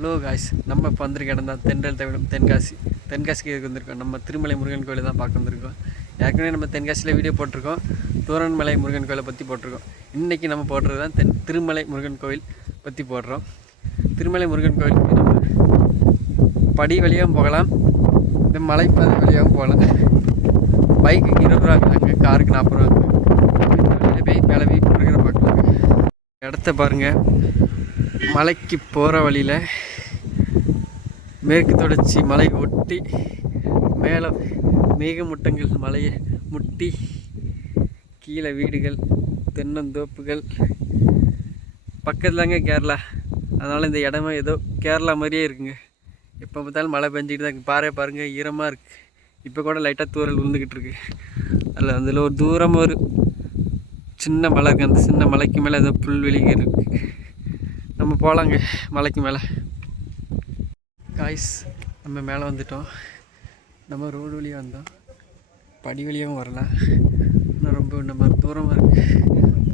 Hello guys, நம்ம இப்போ வந்திருக்க இடம் தான் தென்றல் தவிடும் தென்காசிக்கு வந்திருக்கோம். நம்ம திருமலை முருகன் கோயிலை தான் பார்க்க வந்திருக்கோம். ஏற்கனவே நம்ம தென்காசியில் வீடியோ போட்டிருக்கோம், தூரன்மலை முருகன் கோயிலை பற்றி போட்டிருக்கோம். இன்றைக்கி நம்ம போடுறது தான் திருமலை முருகன் கோயில் பற்றி போடுறோம். திருமலை முருகன் கோயிலுக்கு நம்ம படி வழியாகவும் போகலாம், இந்த மலைப்பாதை வழியாகவும் போகலாம். பைக்குக்கு 20 ரூபாங்க, காருக்கு 40 ரூபாங்க. வெளியில் போய் மேலே போய் முருகனை பார்க்கலாங்க. இடத்த பாருங்கள். மலைக்கு போகிற வழியில் மேற்கு தொடர்ச்சி மலை ஒட்டி மேலே மேகமூட்டங்கள் மலையை முட்டி கீழே வீடுகள், தென்னந்தோப்புகள். பக்கத்தில் தாங்க கேரளா, அதனால் இந்த இடமே ஏதோ கேரளா மாதிரியே இருக்குங்க. எப்போ பார்த்தாலும் மழை பெஞ்சிக்கிட்டு தான் இருக்குது. பாருங்கள், ஈரமாக இருக்குது. இப்போ கூட லைட்டாக தூரல் விழுந்துக்கிட்டு இருக்கு. அதில் ஒரு தூரமாக ஒரு சின்ன மலை இருக்குது. அந்த சின்ன மலைக்கு மேலே ஏதோ புல்வெளிங்க இருக்குது. நம்ம போகலாங்க மலைக்கு மேலே. காய்ஸ், நம்ம மேலே வந்துட்டோம். நம்ம ரோடு வழியாக வந்தோம், படி வழியாகவும் வரலாம். ஆனால் ரொம்ப நம்ம தூரமாக இருக்குது,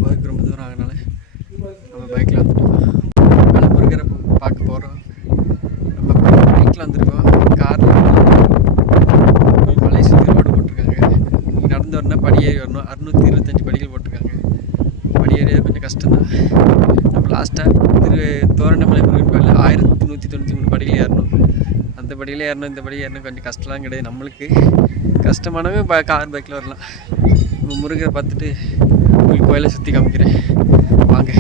போகிறதுக்கு ரொம்ப தூரம் ஆகனால நம்ம பைக்கில் வந்துட்டோம். மேலே முருகரை பார்க்க போகிறோம். நம்ம பைக்கில் வந்துருக்கோம். காரில் மலை சுற்றி ரோடு போட்டிருக்காங்க. நடந்து வரணும்னா படியேறி வரணும். 625 படிகள் போட்டிருக்காங்க. படியேறியது கொஞ்சம் கஷ்டம்தான். நம்ம லாஸ்ட்டாக தோரணமலை முருகன் கோயிலில் 1193 படிகள் ஏறணும். அந்த படியில் ஏறணும், இந்த படி ஏறணும் கொஞ்சம் கஷ்டம்லாம் கிடையாது. நம்மளுக்கு கஷ்டமானவே கார் பைக்கில் வரலாம். நம்ம முருகரை பார்த்துட்டு உங்களுக்கு கோயிலை சுற்றி காமிக்கிறேன் வாங்க.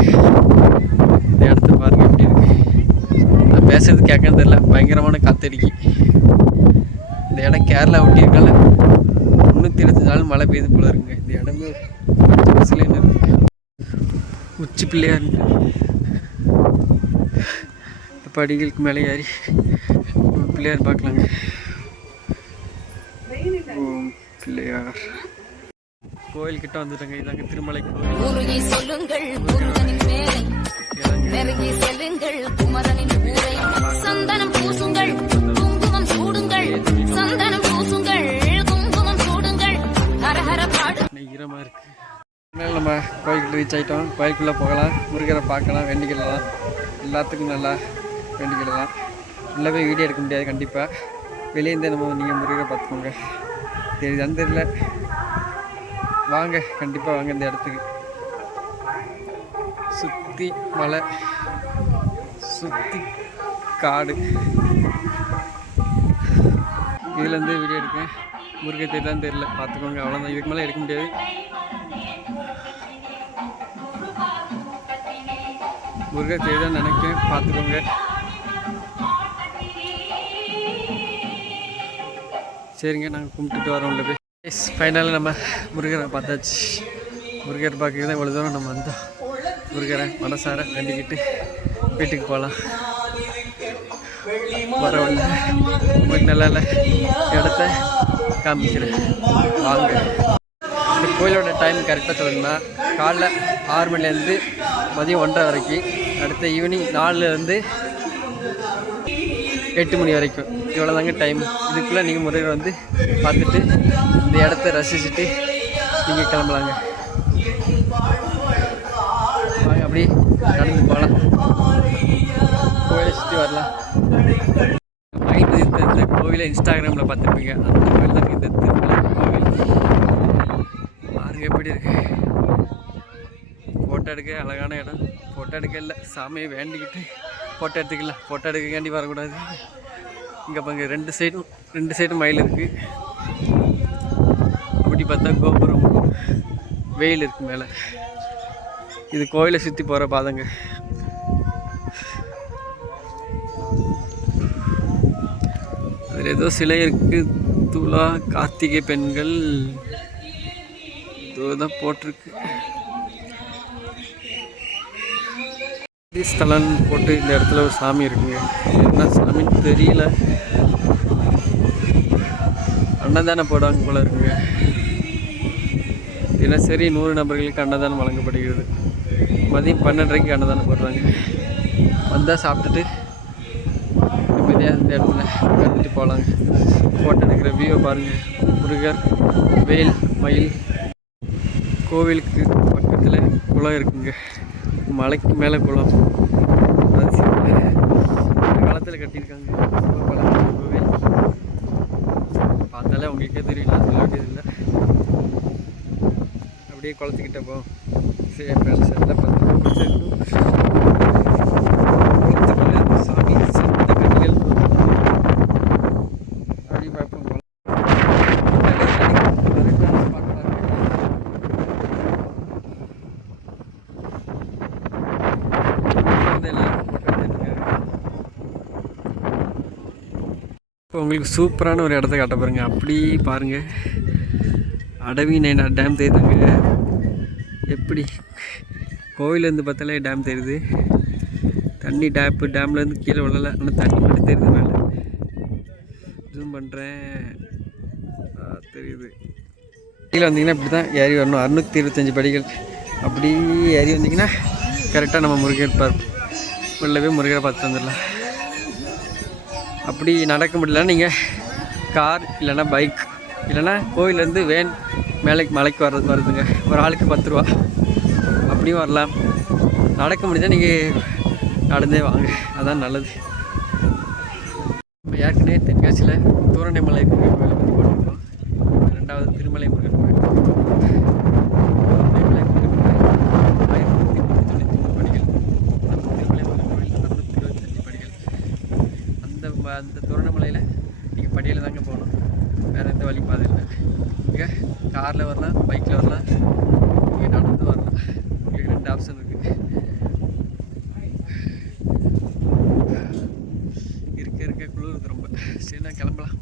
இந்த இடத்த பாருங்கள் எப்படி இருக்குது. நான் பேசுறது கேட்கறது தெரியல, பயங்கரமான காற்றடிக்கி. இந்த இடம் கேரளா ஒட்டி இருக்கால 325 நாள் மழை பெய்யுது போல இருக்குங்க. இந்த இடமே சிலைன்னு இருக்கு. உச்சி பிள்ளையார் படிகளுக்கு மேலே ஏறி பிள்ளையார் பார்க்கலாங்க. ஓம் பிள்ளையார் கோயில்கிட்ட வந்துட்டாங்க. இதாங்க திருமலை கோயில். ஈரமாக இருக்கு. நம்ம கோயிலுக்கு ரீச் ஆகிட்டோம். கோயிலுக்குள்ளே போகலாம், முருகரை பார்க்கலாம், வேண்டிக்கலாம். எல்லாத்துக்கும் நல்லா வேண்டிக்கலாம். உள்ளே போய் வீடியோ எடுக்க முடியாது கண்டிப்பாக. வெளியேந்தே நீங்கள் முருகரை பார்த்துக்கோங்க. தெரியுதான்னு தெரியல, வாங்க கண்டிப்பாக வாங்க. இந்த இடத்துக்கு சுற்றி மலை, சுற்றி காடு. இதுலேருந்து வீடியோ எடுக்கேன். முருகை தெரியலான்னு தெரியல, பார்த்துக்கோங்க. அவ்வளோதான், இதுக்கு மேலே எடுக்க முடியாது. முருகை தெரியுதான்னு நினைக்கிறேன், பார்த்துக்கோங்க. சரிங்க, நாங்கள் கும்பிட்டுட்டு வரோம். உள்ள போய் ஃபைனலாக நம்ம முருகரை பார்த்தாச்சு. முருகரை பார்க்க தான் இவ்வளோ தூரம் நம்ம வந்தோம். முருகரை மனசார வேண்டிக்கிட்டு வீட்டுக்கு போகலாம். பரவாயில்ல, உங்களுக்கு நல்லா இல்லை இடத்த காமிக்கிறேன் வாங்க. இந்த கோயிலோட டைம் கரெக்டாக சொல்லணும்னா காலைல 6 மணிலேருந்து மதியம் 1:30 வரைக்கும். அடுத்த ஈவினிங் 4லேருந்து 8 மணி வரைக்கும். இவ்வளோ தாங்க டைம். இதுக்குள்ளே நீங்கள் முருகரை வந்து பார்த்துட்டு இந்த இடத்த ரசிச்சுட்டு நீங்கள் கிளம்பலாங்க. வாங்க அப்படியே நடந்து போகலாம், கோயிலை சுற்றி வரலாம். இந்த கோவிலை இன்ஸ்டாகிராமில் பார்த்துருப்பீங்க. அந்த கோவில் தாங்க இந்த திருமலை கோவில். பாருங்க எப்படி இருக்கு. ஃபோட்டோ எடுக்க அழகான இடம். ஃபோட்டோ எடுக்க இல்லை, சாமியை வேண்டிக்கிட்டு ஃபோட்டோ எடுத்துக்கலாம். ஃபோட்டோ எடுக்கக்காண்டி வரக்கூடாது. இங்கே பாருங்க, ரெண்டு சைடும் மயில் இருக்குது. அப்படி பார்த்தா கோபுரம், வெயில் இருக்குது மேலே. இது கோயிலை சுற்றி போகிற பாதைங்க. அதில் ஏதோ சிலை இருக்குது. துலா கார்த்திகை பெண்கள் தான் போட்டிருக்கு. ஸ்தலன் போட்டு இந்த இடத்துல ஒரு சாமி இருக்குங்க. என்ன சாமின்னு தெரியல. அன்னதானம் போடுவாங்க போல இருக்குங்க. தினசரி 100 நபர்களுக்கு அன்னதானம் வழங்கப்படுகிறது. மதியம் 12:30 அன்னதானம் போடுறாங்க. வந்தால் சாப்பிட்டுட்டு நிம்மதியாக இந்த இடத்துல உட்காந்துட்டு போகலாங்க. ஃபோட்டோ எடுக்கிற வியூவை பாருங்கள். முருகர், வேல், மயில். கோவிலுக்கு பக்கத்தில் குளம் இருக்குங்க. மலைக்கு மேலே குளம். அது காலத்தில் கட்டியிருக்காங்க. ரொம்ப பழமையான கோவில். பார்த்தாலே உங்களுக்கே தெரியல, சொல்ல வேண்டியதில்லை. அப்படியே குளத்துக்கிட்ட போ எல்லாம் பார்த்து பிடிச்சிருக்கும். குளத்துக்குள்ள சாமி சந்த கட்டிகள் அப்படி பார்ப்போம். இப்போ உங்களுக்கு சூப்பரான ஒரு இடத்த காட்ட பாருங்க. அப்படி பாருங்க, அடவி நைனா டேம் தெரியுதுங்க. எப்படி கோவிலேருந்து பார்த்தாலே டேம் தெரியுது. தண்ணி டேம்லேருந்து கீழே விழலை, ஆனால் தண்ணி மட்டும் தெரியுது மேலே. ஜூம் பண்ணுறேன், தெரியுது. கீழே வந்தீங்கன்னா இப்படி தான் ஏறி வரணும். 625 படிகள். அப்படி ஏறி வந்தீங்கன்னா கரெக்டாக நம்ம முருகர் உள்ளவே முருகரை பார்த்து வந்துடலாம். அப்படி நடக்க முடியலன்னா நீங்கள் கார் இல்லைன்னா பைக் இல்லைன்னா கோவிலேருந்து வேன் மலைக்கு வருதுங்க. ஒரு ஆளுக்கு 10 ரூபா. அப்படியும் வரலாம். நடக்க முடிஞ்சால் நீங்கள் நடந்தே வாங்க, அதான் நல்லது. நம்ம ஏற்கனவே தென்காசியில் தூரணைமலை முருகன் கோயிலை பற்றி போட்டிருக்கோம். 2வது திருமலை முருகன் கோயில். திருமலை முருகன் கோயில் 1393 படிகள். நம்ம திருமலை முருகன் கோயில் 625 படிகள். அந்த தூரணைமலையில் நீங்கள் படியில் தாங்க போகணும், வேறு எந்த வழி பாதை இல்லை. இங்கே காரில் வரலாம், பைக்கில் வரலாம், நீங்கள் நடந்து வரலாம். உங்களுக்கு 2 ஆப்ஷன் இருக்குது. இருக்க குளிருக்கு ரொம்ப. சரி, நான் கிளம்பலாம்.